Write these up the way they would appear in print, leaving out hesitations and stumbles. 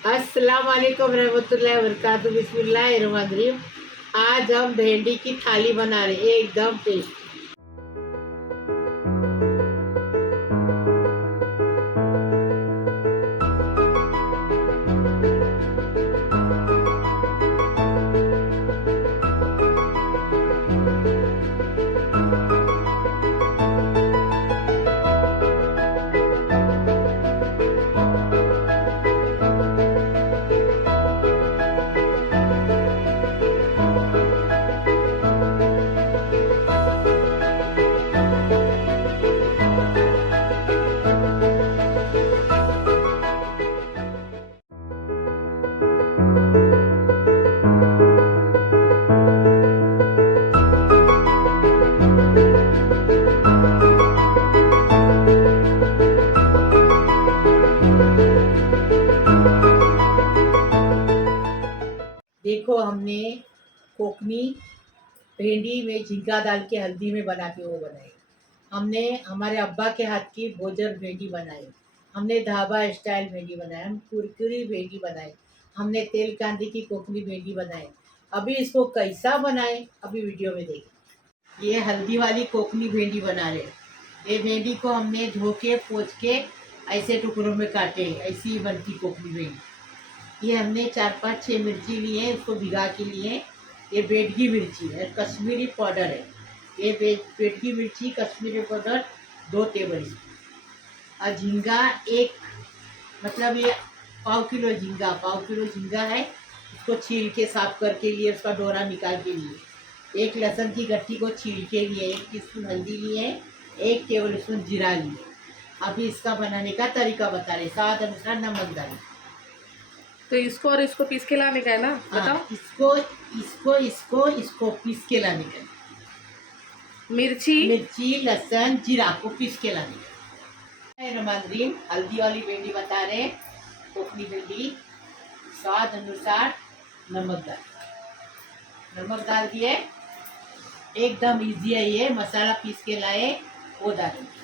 अस्सलाम वालेकुम रहमतुल्लाहि व बरकातहू। बिस्मिल्लाहिर्रहमानिर्रहीम। आज हम भिंडी की थाली बना रहे हैं, एकदम टेस्टी। देखो, हमने कोकनी भिंडी में झींगा डाल के हल्दी में बना के वो बनाई। हमने हमारे अब्बा के हाथ की भोजन भिंडी बनाई। हमने ढाबा स्टाइल भिंडी बनाई। हम कुरकुरी भिंडी बनाई। हमने तेल कांदी की कोकनी भिंडी बनाई। अभी इसको कैसा बनाए, अभी वीडियो में देखिए। ये हल्दी वाली कोकनी भिंडी बना रहे। ये भिंडी को हमने धो के पोंछ के ऐसे टुकड़ों में काटे, ऐसी ही बनती कोकनी भिंडी। ये हमने 4-5-6 मिर्ची लिए हैं, उसको भिगा के लिए। ये बेडगी मिर्ची है, कश्मीरी पाउडर है। ये बेडगी मिर्ची कश्मीरी पाउडर 2 टेबल स्पून। और झींगा एक, मतलब ये पाव किलो झींगा है। उसको छील के साफ करके लिए, उसका डोरा निकाल के लिए। एक लहसुन की गट्ठी को छील के लिए, 1 टीस्पून हल्दी लिए, 1 टेबल स्पून जीरा लिए। अभी इसका बनाने का तरीका बता रहे। स्वाद अनुसार नमक डालें। तो इसको और इसको पीस के लाने का है ना, बताओ। इसको पीस के लाने का। मिर्ची लहसुन जीरा को पीस के लाने का। रमजान हल्दी वाली भिंडी बता रहे, कोकनी भिंडी। स्वाद अनुसार नमक डाल दिए। एकदम इजी है ये। मसाला पीस के लाए, वो डालेंगे।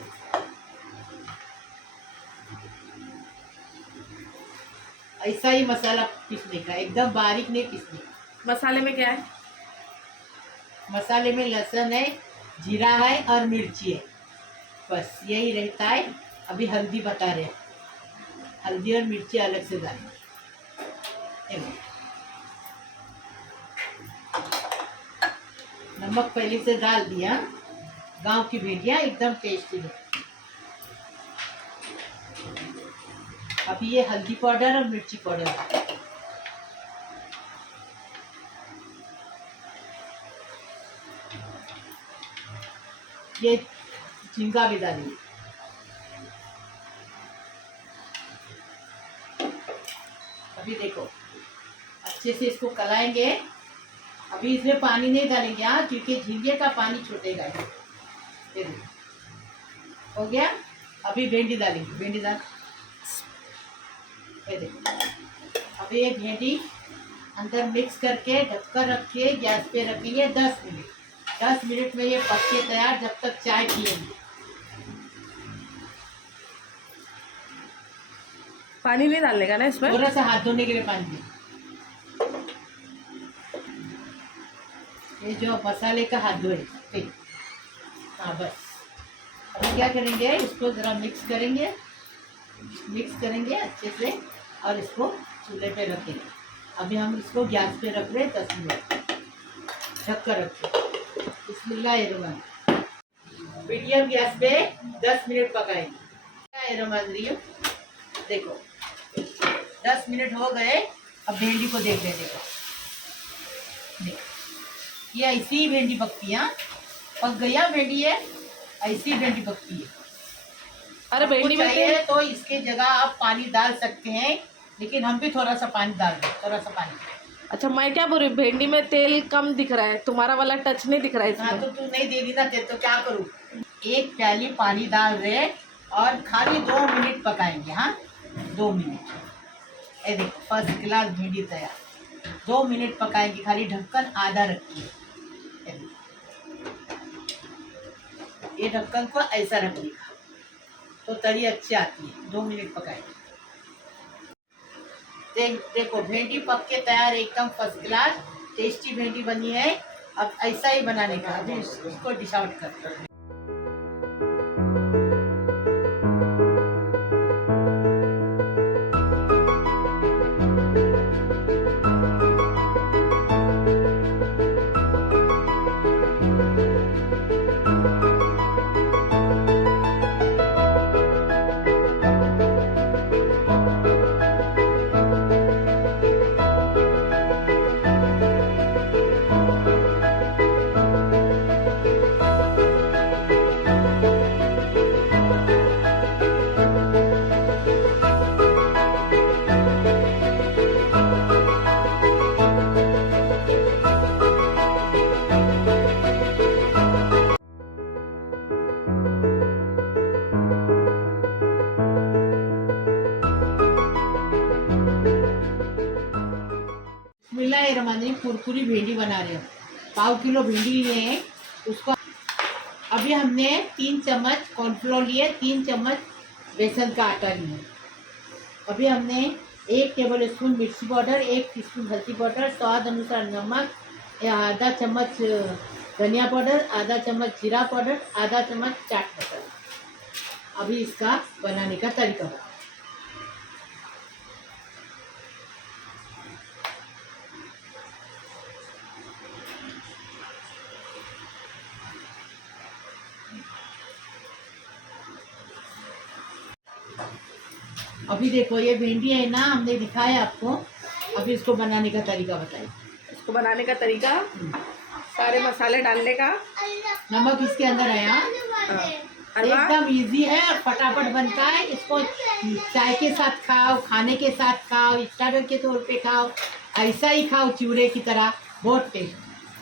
ऐसा ही मसाला पीसने का, एकदम बारीक नहीं पीसने का। मसाले में क्या है? मसाले में लहसुन है, जीरा है और मिर्ची है, बस यही रहता है। अभी हल्दी बता रहे, हल्दी और मिर्ची अलग से डालेंगे। नमक पहले से डाल दिया। गांव की भिंडियाँ एकदम टेस्टी है। अभी ये हल्दी पाउडर और मिर्ची पाउडर, ये झींगा भी डालेंगे। अभी देखो, अच्छे से इसको कलाएंगे। अभी इसमें पानी नहीं डालेंगे क्योंकि झींगे का पानी छूटेगा। ये हो गया। अभी भिंडी डालेंगे। भिंडी डाल, ये देखो। अभी ये भिंडी अंदर मिक्स करके ढककर रख के गैस पे रखेंगे 10 मिनट। 10 मिनट में ये पक के तैयार। जब तक चाय पिएंगे। पानी नहीं डालने का ना इसमें? थोड़ा सा हाथ धोने के लिए पानी दें। ये जो मसाले का हाथ धोए, ठीक। हाँ, बस। अभी क्या करेंगे, इसको ज़रा मिक्स करेंगे अच्छे से, और इसको चूल्हे पे रखेंगे। अभी हम इसको गैस पे रख रहे हैं 10 मिनट, ढक कर रखें। बिस्मिल्लाहिर्रहमानिर्रहीम। मीडियम गैस पे 10 मिनट पकाएंगे। देखो, 10 मिनट हो गए। अब भिंडी को देख लेने का। ये ऐसी ही भिंडी पकती है। पक गया भिंडी है, ऐसी भिंडी पकती है। अरे भिंडी में चाहिए तो इसके जगह आप पानी डाल सकते हैं, लेकिन हम भी थोड़ा सा पानी डाल दें, थोड़ा सा पानी। अच्छा, मैं क्या बोल रही हूँ, भिंडी में तेल कम दिख रहा है, तुम्हारा वाला टच नहीं दिख रहा है इसमें। हाँ, तो तू नहीं दे दी ना तेल, तो क्या करूँ। 1 प्याली पानी डाल रहे और खाली 2 मिनट पकाएंगे। हाँ, 2 मिनट। ये देखो, फर्स्ट क्लास भिंडी तैयार। 2 मिनट पकाएंगे, खाली ढक्कन आधा रखिए। ये ढक्कन को ऐसा रखिएगा तो तरी अच्छी आती है। 2 मिनट पकाएंगे। देखो भिंडी पक के तैयार एकदम फर्स्ट क्लास टेस्टी भिंडी बनी है। अब ऐसा ही बनाने का, अभी इसको डिश आउट करते हैं। बिस्मिल्लाहिर्रहमानिर्रहीम कुरकुरी भिंडी बना रहे हैं। 1/4 किलो भिंडी लिए हैं, उसको अभी हमने 3 चम्मच कॉर्नफ्लोर लिए, 3 चम्मच बेसन का आटा लिए। अभी हमने 1 टेबल स्पून मिर्ची पाउडर, 1 टीस्पून हल्दी पाउडर, स्वाद अनुसार नमक, आधा चम्मच धनिया पाउडर, आधा चम्मच जीरा पाउडर, आधा चम्मच चाट मसाला। अभी इसका बनाने का तरीका बताओ। अभी देखो ये भिंडी है ना, हमने दिखाया आपको। अभी इसको बनाने का तरीका बताइए। इसको बनाने का तरीका, सारे मसाले डालने का, नमक इसके अंदर है यहाँ, एकदम इजी है और फटाफट बनता है। इसको चाय के साथ खाओ, खाने के साथ खाओ, स्टार्टर के तौर पे खाओ, ऐसा ही खाओ चिवड़े की तरह, बहुत टेस्ट।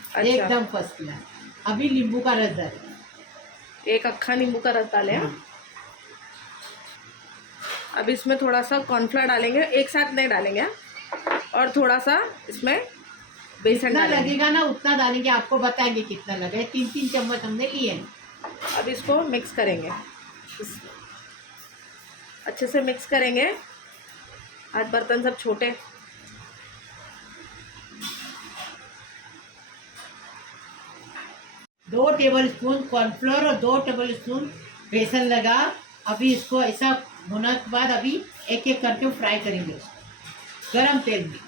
अच्छा। एकदम फर्स्ट क्लास। अभी नींबू का रस डालें, 1 अक्खा नींबू का रस डालें। अब इसमें थोड़ा सा कॉर्नफ्लोर डालेंगे, एक साथ नहीं डालेंगे, और थोड़ा सा इसमें बेसन जितना डालेंगे। लगेगा ना उतना डालेंगे, आपको बताएंगे कितना लगे। 3-3 चम्मच हमने लिए हैं। अब इसको मिक्स करेंगे, अच्छे से मिक्स करेंगे। आज बर्तन सब छोटे। दो टेबल स्पून कॉर्नफ्लोर और 2 टेबल स्पून बेसन लगा। अभी इसको ऐसा होने के बाद अभी एक एक करके फ्राई करेंगे गरम तेल में।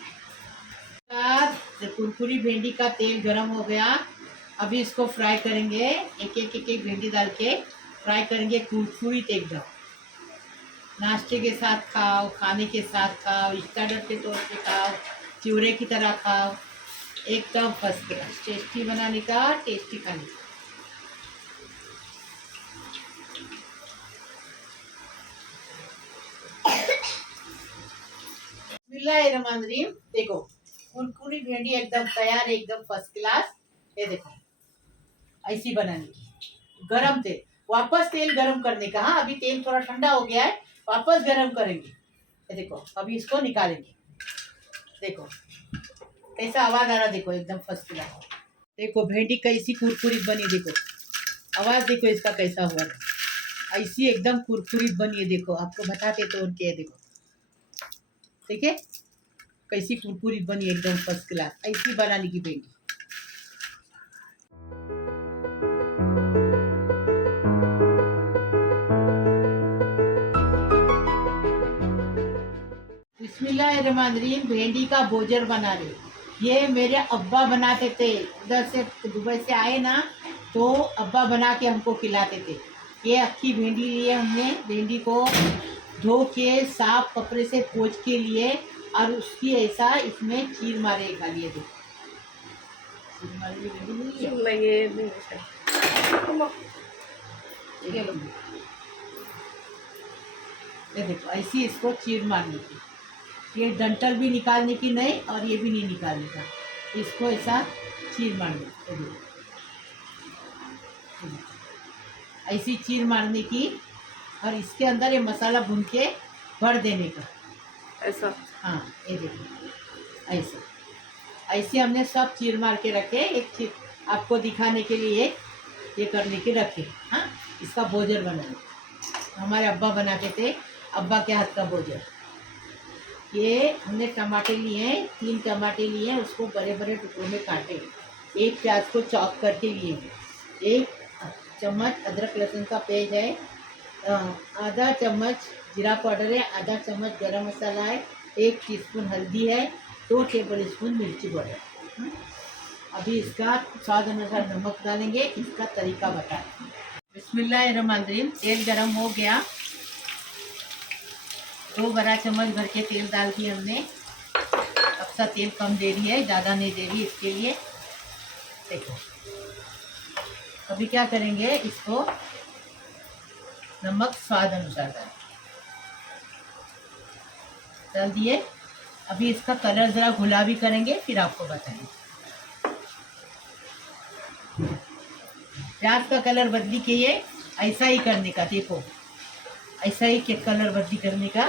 कुरकुरी भिंडी का तेल गरम हो गया, अभी इसको फ्राई करेंगे। एक एक भिंडी डाल के फ्राई करेंगे कुरकुरी एकदम। नाश्ते के साथ खाओ, खाने के साथ खाओ, स्टार्टर के तौर पे खाओ, चिवड़े की तरह खाओ, एकदम फर्स्ट क्लास। टेस्टी बनाने का, टेस्टी खाने का। बिस्मिल्लाहिर्रहमानिर्रहीम। देखो कुरकुरी भिंडी एकदम तैयार है, एकदम फर्स्ट क्लास। ये देखो ऐसी बनाने की। गरम तेल, वापस तेल गरम करने का। हाँ, अभी तेल थोड़ा ठंडा हो गया है, वापस गरम करेंगे। ये देखो अभी इसको निकालेंगे। देखो कैसा आवाज आ रहा, देखो एकदम फर्स्ट क्लास। देखो भिंडी कैसी कुरकुरी बनी, देखो आवाज देखो इसका कैसा हुआ है। ऐसी एकदम कुरकुरी बनी है। देखो आपको बताते तो उनके, देखो ठीक है कैसी कुरकुरी बनी, एकदम फर्स्ट क्लास। ऐसी बनाने की भिंडी। बिस्मिल्लाहिर्रहमानिर्रहीम। भिंडी का भोजन बना रहे। ये मेरे अब्बा बनाते थे, उधर से दुबई से आए ना, तो अब्बा बना के हमको खिलाते थे। ये अक्खी भिंडी लिए हमने, भिंडी को धो के साफ कपड़े से पोंछ के लिए, और उसकी ऐसा इसमें चीर मारे खा लिए थे। चीर मारे की भिंडी मिली है? ये नहीं है। ये देखो ऐसी इसको चीर मारने की। ये डंठल भी निकालने की नहीं, और ये भी नहीं निकालने का, इसको ऐसा चीर मारने की। ऐसी चीर मारने की, और इसके अंदर ये मसाला भून के भर देने का ऐसा। हाँ ये देखो ऐसे ऐसे हमने सब चीर मार के रखे। एक चीर आपको दिखाने के लिए ये करने के रखे। हाँ, इसका भोजन बनाए हमारे अब्बा बनाते थे, अब्बा के हाथ का भोजन। ये हमने टमाटर लिए हैं, 3 टमाटर लिए हैं, उसको बड़े बड़े टुकड़ों में काटे। एक प्याज को चॉप करके लिए हैं। 1 चम्मच अदरक लहसुन का पेस्ट है। आधा चम्मच जीरा पाउडर है, आधा चम्मच गरम मसाला है, 1 टीस्पून हल्दी है, 2 टेबल स्पून मिर्ची पाउडर। अभी इसका स्वाद अनुसार नमक डालेंगे। इसका तरीका बताएं। बिस्मिल्लाहिर्रहमानिर्रहीम। तेल गरम हो गया, 2 बड़ा चम्मच भर के तेल डाल दिए हमने। अब सा तेल कम दे रही है, ज़्यादा नहीं दे रही, इसके लिए देखो। अभी क्या करेंगे, इसको नमक स्वाद अनुसार डाल दिए। अभी इसका कलर ज़रा गुलाबी करेंगे, फिर आपको बताएंगे। प्याज का कलर बदली के ये ऐसा ही करने का, देखो ऐसा ही कलर बदली करने का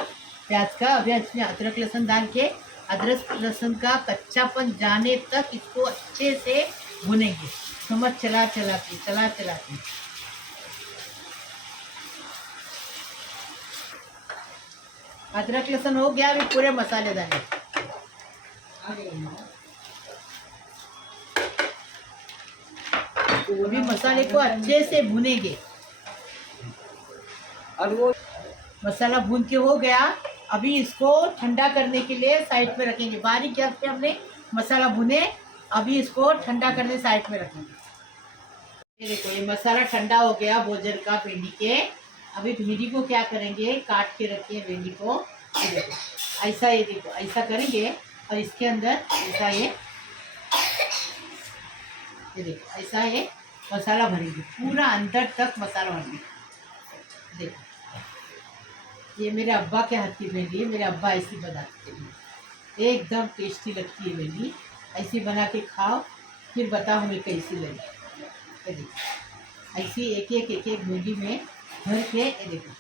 प्याज का। अभी इसमें अदरक लहसुन डाल के अदरक लहसुन का कच्चापन जाने तक इसको अच्छे से भुनेंगे, चम्मच चला चला के। अदरक लहसुन हो गया, अभी पूरे मसाले डालें। अभी मसाले को अच्छे से भुनेंगे। और वो मसाला भून के हो गया। अभी इसको ठंडा करने के लिए साइड में रखेंगे। बारीक गैस पे हमने मसाला भुने, अभी इसको ठंडा करने साइड में रखेंगे। ये देखो, ये मसाला ठंडा हो गया भोजन का भिंडी के। अभी भिंडी को क्या करेंगे, काट के रखिए भिंडी को। ये देखो ऐसा, ये देखो ऐसा करेंगे और इसके अंदर ऐसा ये देखो ऐसा ये मसाला भरेंगे, पूरा अंदर तक मसाला भरेंगे। देखो ये मेरे अब्बा के हाथ की भिंडी है, मेरे अब्बा ऐसी बनाते हैं, एकदम टेस्टी लगती है भिंडी। ऐसी बना के खाओ, फिर बताओ हमें कैसी लगी। देखो ऐसी एक एक भिंडी में भर के, ये देखो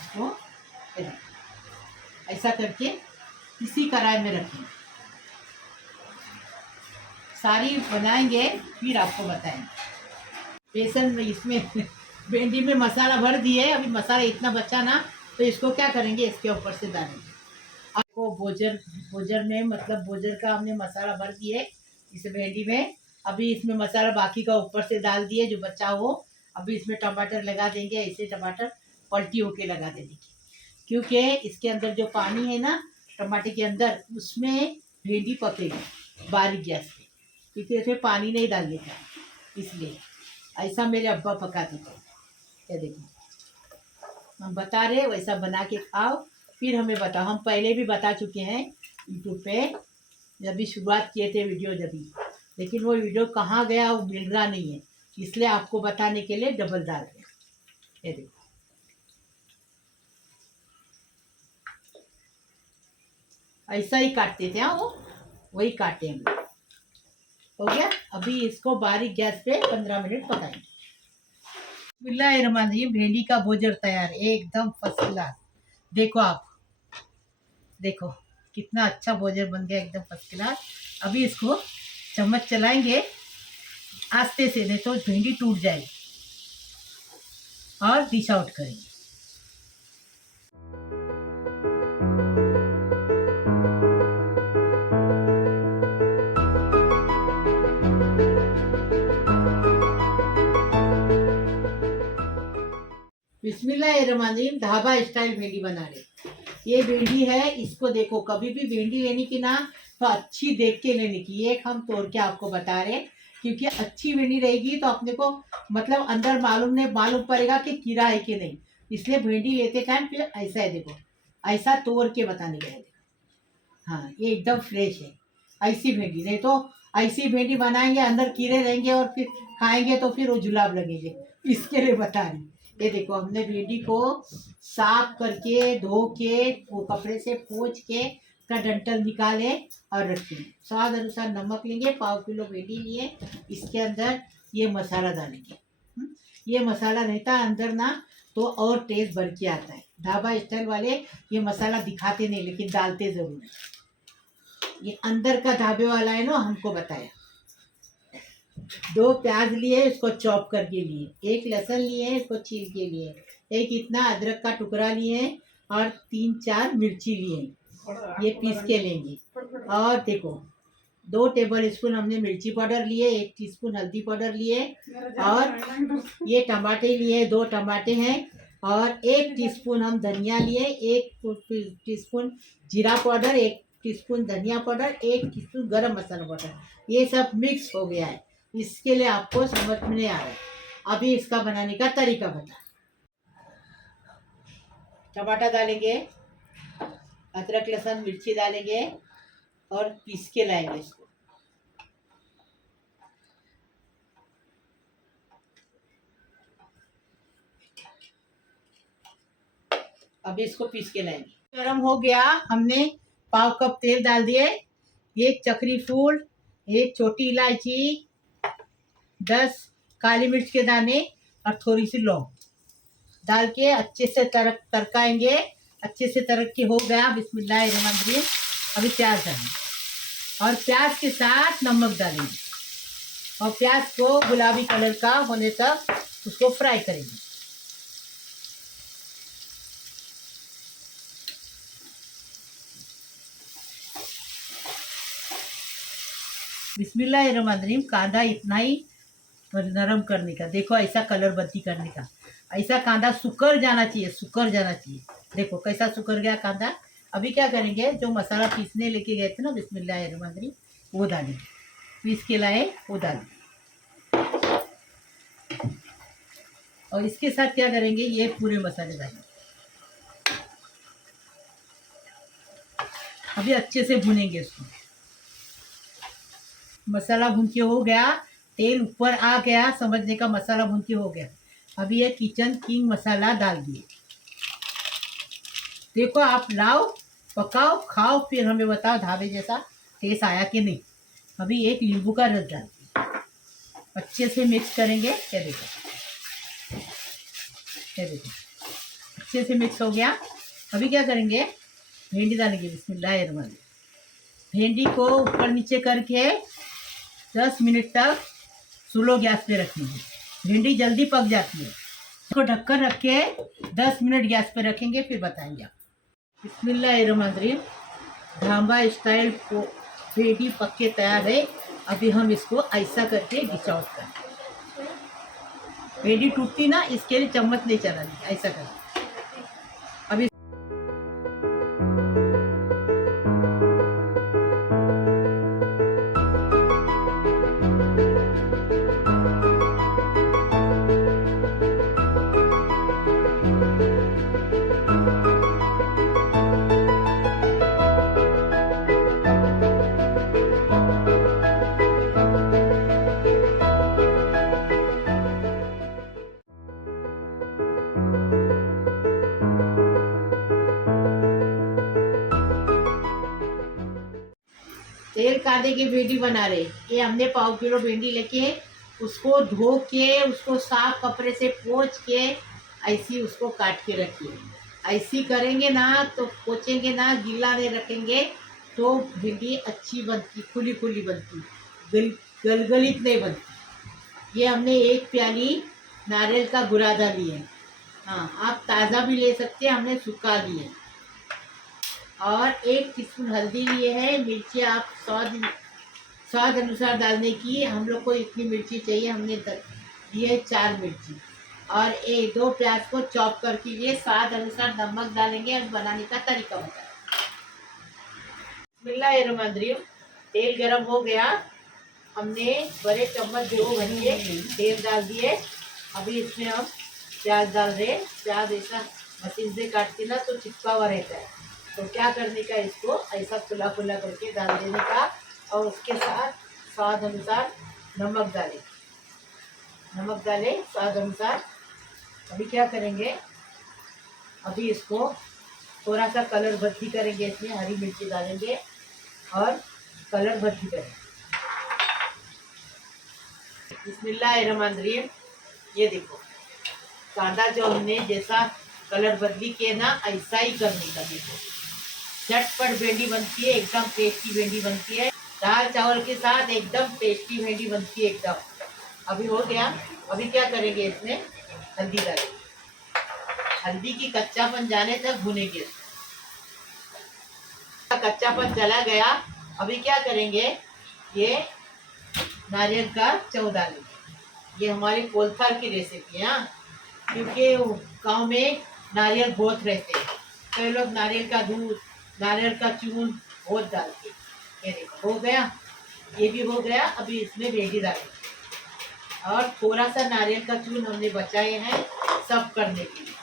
इसको ऐसा करके इसी कढ़ाई में रखें। सारी बनाएंगे, फिर आपको बताएंगे। बेसन में इसमें भिंडी में मसाला भर दिए, अभी मसाला इतना बचा ना, तो इसको क्या करेंगे, इसके ऊपर से डालेंगे। आपको भोजर में मतलब भोजर का हमने मसाला भर दिए इस भिंडी में। अभी इसमें मसाला बाकी का ऊपर से डाल दिए जो बचा हो। अभी इसमें टमाटर लगा देंगे, ऐसे टमाटर पलटी होके लगा देंगे, क्योंकि इसके अंदर जो पानी है ना टमाटर के अंदर, उसमें भिंडी पकेगी बारीक गैस पे, क्योंकि इसमें पानी नहीं डालने का, इसलिए ऐसा मेरे अब्बा पकाते थे। ये देखो हम बता रहे, वैसा बना के खाओ, फिर हमें बताओ। हम पहले भी बता चुके हैं यूट्यूब पे, जब भी शुरुआत किए थे वीडियो जब भी, लेकिन वो वीडियो कहाँ गया, वो मिल रहा नहीं है, इसलिए आपको बताने के लिए डबल डाल रहे हैं। ये देखो ऐसा ही काटते थे, हाँ वो वही काटे हम। हो गया। अभी इसको बारीक गैस पे 15 मिनट पकाएंगे। बिस्मिल्लाहिर्रहमानिर्रहीम। भिंडी का भोजन तैयार, एकदम फर्स्ट क्लास। देखो आप देखो कितना अच्छा भोजन बन गया, एकदम फर्स्ट क्लास। अभी इसको चम्मच चलाएंगे आस्ते से, नहीं तो भिंडी टूट जाएगी, और डिश आउट करेंगे। बिस्मिल्लाहिर्रहमानिर्रहीम। ढाबा स्टाइल भिंडी बना रहे। ये भिंडी है, इसको देखो, कभी भी भिंडी लेने की ना तो अच्छी देख के लेने की। एक हम तोड़ के आपको बता रहे, क्योंकि अच्छी भिंडी रहेगी तो अपने को मतलब अंदर मालूम पड़ेगा कि कीड़ा है कि नहीं, इसलिए भिंडी लेते टाइम फिर ऐसा है, देखो ऐसा तोड़ के बताने का है। हाँ ये एकदम फ्रेश है, ऐसी भिंडी। नहीं तो ऐसी भिंडी बनाएंगे अंदर कीड़े रहेंगे और फिर खाएंगे तो फिर वो जुलाब लगेंगे, इसके लिए बता रही। ये देखो हमने भिंडी को साफ करके धो के वो कपड़े से पोंछ के का डंठल निकाले और रखे। स्वाद अनुसार नमक लेंगे, 1/4 किलो भिंडी लिए, इसके अंदर ये मसाला डालेंगे। ये मसाला रहता है अंदर ना तो और टेस्ट बढ़ के आता है। ढाबा स्टाइल वाले ये मसाला दिखाते नहीं, लेकिन डालते ज़रूर है। ये अंदर का ढाबे वाला है ना, हमको बताया। 2 प्याज लिए, इसको चॉप करके लिए, 1 लहसुन लिए, इसको छील के लिए, 1 इतना अदरक का टुकड़ा लिए और 3-4 मिर्ची लिए, ये पीस के लेंगे। और देखो 2 टेबल स्पून हमने मिर्ची पाउडर लिए, 1 टीस्पून हल्दी पाउडर लिए, और ये टमाटे लिए, 2 टमाटे हैं, और 1 टीस्पून हम धनिया लिए, 1 टीस्पून जीरा पाउडर, 1 टीस्पून धनिया पाउडर, 1 टीस्पून गरम मसाला पाउडर। ये सब मिक्स हो गया है। इसके लिए आपको समझ में नहीं आ रहा है। अभी इसका बनाने का तरीका बता। टमाटर डालेंगे, अदरक लहसुन मिर्ची डालेंगे और पीस के लाएंगे इसको। अभी इसको पीस के लाएंगे। गरम हो गया, हमने पाव कप तेल डाल दिए, 1 चक्री फूल, 1 छोटी इलायची, 10 काली मिर्च के दाने और थोड़ी सी लौंग डाल के अच्छे से तड़काएंगे। अच्छे से तड़क के हो गया, बिस्मिल्लाहिर्रहमानिर्रहीम। अभी प्याज डालेंगे और प्याज के साथ नमक डालेंगे और प्याज को गुलाबी कलर का होने तक उसको फ्राई करेंगे। बिस्मिल्लाहिर्रहमानिर्रहीम। कांदा इतना ही नरम करने का, देखो ऐसा कलर बत्ती करने का, ऐसा कांदा सुकर जाना चाहिए, सुकर जाना चाहिए। देखो कैसा सुकर गया कांदा। अभी क्या करेंगे, जो मसाला पीसने लेके गए थे ना बिस्मिल्लाहिर्रहमानिर्रहीम, वो डालेंगे, पीस के लाए वो डालेंगे। और इसके साथ क्या करेंगे, ये पूरे मसाले डालेंगे। अभी अच्छे से भुनेंगे इसको। मसाला भून के हो गया, तेल ऊपर आ गया, समझने का मसाला भून के हो गया। अभी ये किचन किंग मसाला डाल दिए। देखो आप लाओ, पकाओ, खाओ, फिर हमें बताओ ढाबे जैसा टेस्ट आया कि नहीं। अभी 1 नींबू का रस डाल दिए, अच्छे से मिक्स करेंगे। ये देखो, ये देखो अच्छे से मिक्स हो गया। अभी क्या करेंगे, भिंडी डालेंगे। बिस्मिल्लाहिर्रहमानिर्रहीम। भिंडी को ऊपर नीचे करके 10 मिनट तक स्लो गैस पे रखेंगे। भिंडी जल्दी पक जाती है। इसको ढककर रख के 10 मिनट गैस पे रखेंगे, फिर बताएंगे आप। बिस्मिल्लाहिर्रहमानिर्रहीम। ढाबा स्टाइल को भिंडी पक के तैयार है। अभी हम इसको ऐसा करके डिश आउट करें। भिंडी टूटती ना, इसके लिए चम्मच नहीं चलानी, ऐसा करें। अभी तेल कांदे की भिंडी बना रहे। ये हमने पाव किलो भिंडी लेके उसको धो के, उसको साफ कपड़े से पोंछ के ऐसी उसको काट के रखिए। ऐसी करेंगे ना तो पोंछेंगे ना, गीला नहीं रखेंगे तो भिंडी अच्छी बनती, खुली खुली बनती, गलगलित नहीं बनती। ये हमने 1 प्याली नारियल का बुरादा लिए। हाँ, आप ताज़ा भी ले सकते हैं, हमने सूखा लिए। और 1 टीस्पून हल्दी लिए है। मिर्ची आप स्वाद अनुसार डालने की, हम लोग को इतनी मिर्ची चाहिए, हमने लिए 4 मिर्ची। और 1-2 प्याज को चॉप करके लिए, स्वाद अनुसार नमक डालेंगे। और बनाने का तरीका बताएं। बिस्मिल्लाहिर्रहमानिर्रहीम। तेल गरम हो गया, हमने बड़े चम्मच 2 भर तेल डाल दिए। अभी इसमें हम प्याज डाल रहे। प्याज ऐसा मशीन से काटते ना तो चिपका हुआ रहता है, तो क्या करने का, इसको ऐसा खुला खुला करके डाल देने का। और उसके साथ स्वाद अनुसार नमक डालें, नमक डालें स्वाद अनुसार। अभी क्या करेंगे, अभी इसको थोड़ा सा कलर भर्ती करेंगे, इसमें हरी मिर्ची डालेंगे और कलर भर्ती करेंगे। बिस्मिल्लाहिर्रहमानिर्रहीम। ये देखो कांदा जो हमने जैसा कलर बदली किए ना, ऐसा ही करने का। देखो झटपट भिंडी बनती है, एकदम टेस्टी भिंडी बनती है। दाल चावल के साथ एकदम टेस्टी भिंडी बनती है एकदम। अभी हो गया। अभी क्या करेंगे, इसमें हल्दी डालेंगे। हल्दी की कच्चापन जाने तक भुनेंगे। कच्चापन चला गया। अभी क्या करेंगे, ये नारियल का चाव डालेंगे। ये हमारी कोलथार की रेसिपी है, क्योंकि गांव में नारियल बहुत रहते हैं, तो ये लोग नारियल का दूध, नारियल का चून बहुत डालते हैं। ये देखो हो गया, ये भी हो गया। अभी इसमें भेंडी डालेंगे और थोड़ा सा नारियल का चून हमने बचाए हैं सब करने के लिए,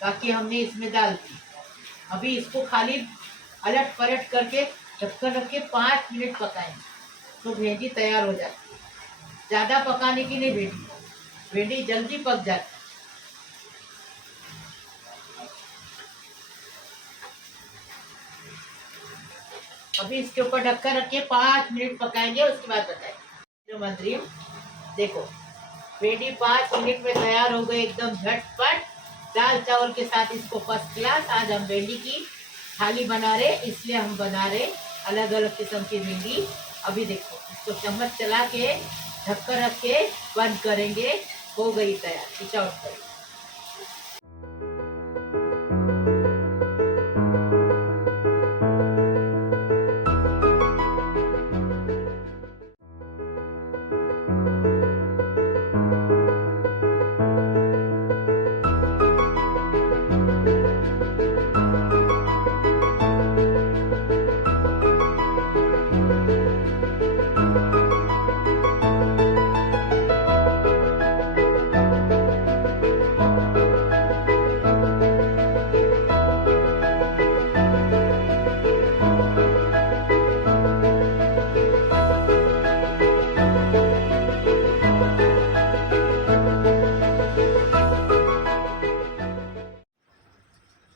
बाकी हमने इसमें डाल दी। अभी इसको खाली अलट पलट करके ढक्कन रख के 5 मिनट पकाएंगे तो भेंडी तैयार हो जाती है। ज़्यादा पकाने की नहीं, भेंडी जल्दी पक जाती है। अभी इसके ऊपर ढक्कन रख के 5 मिनट पकाएंगे, उसके बाद बताएंगे। मंत्री देखो, भेंडी 5 मिनट में तैयार हो गई, एकदम झटपट। दाल चावल के साथ इसको फर्स्ट क्लास। आज हम भिंडी की थाली बना रहे, इसलिए हम बना रहे अलग अलग किस्म की भिंडी। अभी देखो, इसको चम्मच चला के ढक्कन रख के बंद करेंगे, हो गई तैयार। खिंचा आउट करेंगे।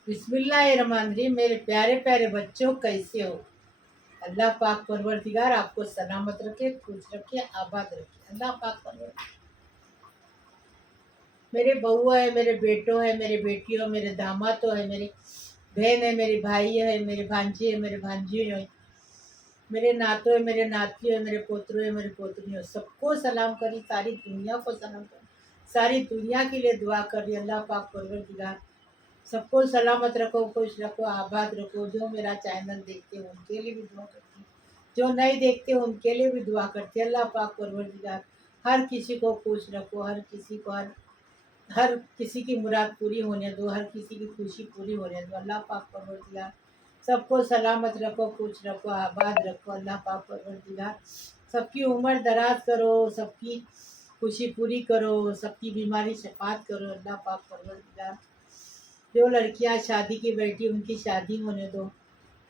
बिस्मिल्लाहिर्रहमानिर्रहीम। मेरे प्यारे प्यारे बच्चों, कैसे हो? अल्लाह पाक परवरदिगार आपको सलामत रखे, खुश रखे, आबाद रखे। अल्लाह पाक परवरदिगार। मेरे बहू है, मेरे बेटो है, मेरे बेटियों, मेरे दामादो है, मेरी बहन है, मेरे भाई है, मेरे भांजी है, मेरे भांजी है, मेरे नातो है, मेरे नाती है, मेरे पोतरू है, मेरे पोतरी है। सबको सलाम करी, सारी दुनिया को सलाम करी, सारी दुनिया के लिए दुआ करी। अल्लाह पाक परवरदिगार सबको सलामत रखो, खुश रखो, आबाद रखो। जो मेरा चैनल देखते हैं उनके लिए भी दुआ करती हूँ, जो नहीं देखते उनके लिए भी दुआ करती है। अल्लाह पाक परवरदिगार हर किसी को खुश रखो, हर किसी को हर किसी की मुराद पूरी होने दो, हर किसी की खुशी पूरी होने दो। अल्लाह पाक परवरदिगार सबको सलामत रखो, खुश रखो, आबाद रखो। अल्लाह पाक परवरदिगार सबकी उम्र दराज करो, सबकी खुशी पूरी करो, सबकी बीमारी शफात करो। अल्लाह पाक परवरदिगार जो लड़कियां शादी की बैठी उनकी शादी होने दो,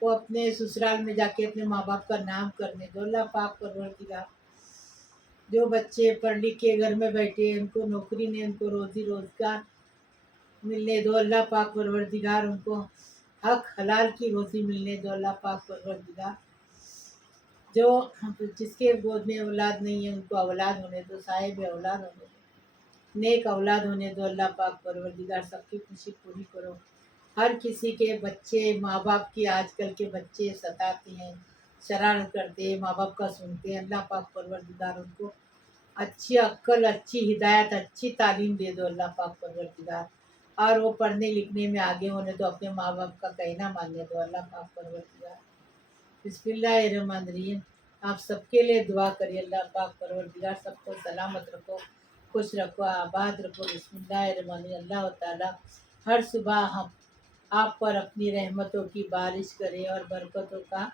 वो अपने ससुराल में जाके अपने माँ बाप का नाम करने दो। अल्लाह पाक परवरदिगार जो बच्चे पढ़ लिख के घर में बैठे उनको नौकरी ने, उनको रोजी रोजगार मिलने दो। अल्लाह पाक परवरदिगार उनको हक हलाल की रोजी मिलने दो। अल्लाह पाक परवरदिगार जो जिसके गोद में औलाद नहीं है उनको औलाद होने दो, साहिब औलाद होने दो, नेक औलाद होने दो। अल्लाह पाक परवरदिगार सबकी खुशी पूरी करो। हर किसी के बच्चे माँ बाप की, आजकल के बच्चे सताते हैं, शरारत करते हैं, माँ बाप का सुनते हैं। अल्लाह पाक परवरदिगार उनको अच्छी अक्ल, अच्छी हिदायत, अच्छी तालीम दे दो। अल्लाह पाक परवरदिगार और वो पढ़ने लिखने में आगे होने दो, अपने माँ बाप का कहना मानने दो। अल्लाह पाक परवरदिगार बिस्मिल्लाहिर्रहमानिर्रहीम। आप सबके लिए दुआ करिए। अल्लाह पाक परवरदिगार सबको सलामत रखो, खुश रखो, आबाद रखो। बिस्मिल्लाहिर्रहमानिर्रहीम। अल्लाह ताला हर सुबह हम आप पर अपनी रहमतों की बारिश करे और बरकतों का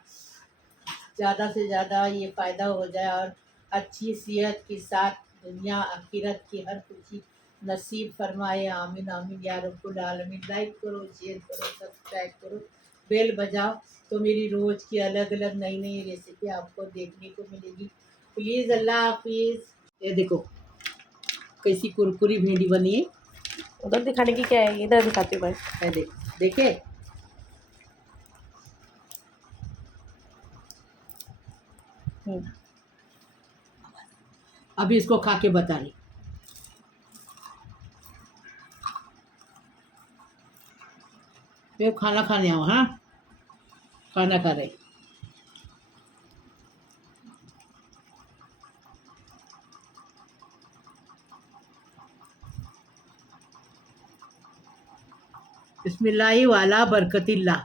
ज़्यादा से ज़्यादा ये फ़ायदा हो जाए और अच्छी सेहत के साथ दुनिया आखिरत की हर खुशी नसीब फरमाए। आमीन आमीन या रब्बुल आलमीन। लाइक करो, शेयर करो, सब्सक्राइब करो, बेल बजाओ तो मेरी रोज़ की अलग अलग नई नई रेसिपी आपको देखने को मिलेगी। प्लीज़, अल्लाह हाफिज़। ये देखो कैसी कुरकुरी भिंडी बनी है। उधर दिखाने की क्या है, इधर दिखाती हूँ भाई। ये देखे अभी इसको खा के बता रही। ये खाना खाने आओ। हाँ, खाना खा रहे। बिस्मिल्लाही वाला बरकतिल्ला।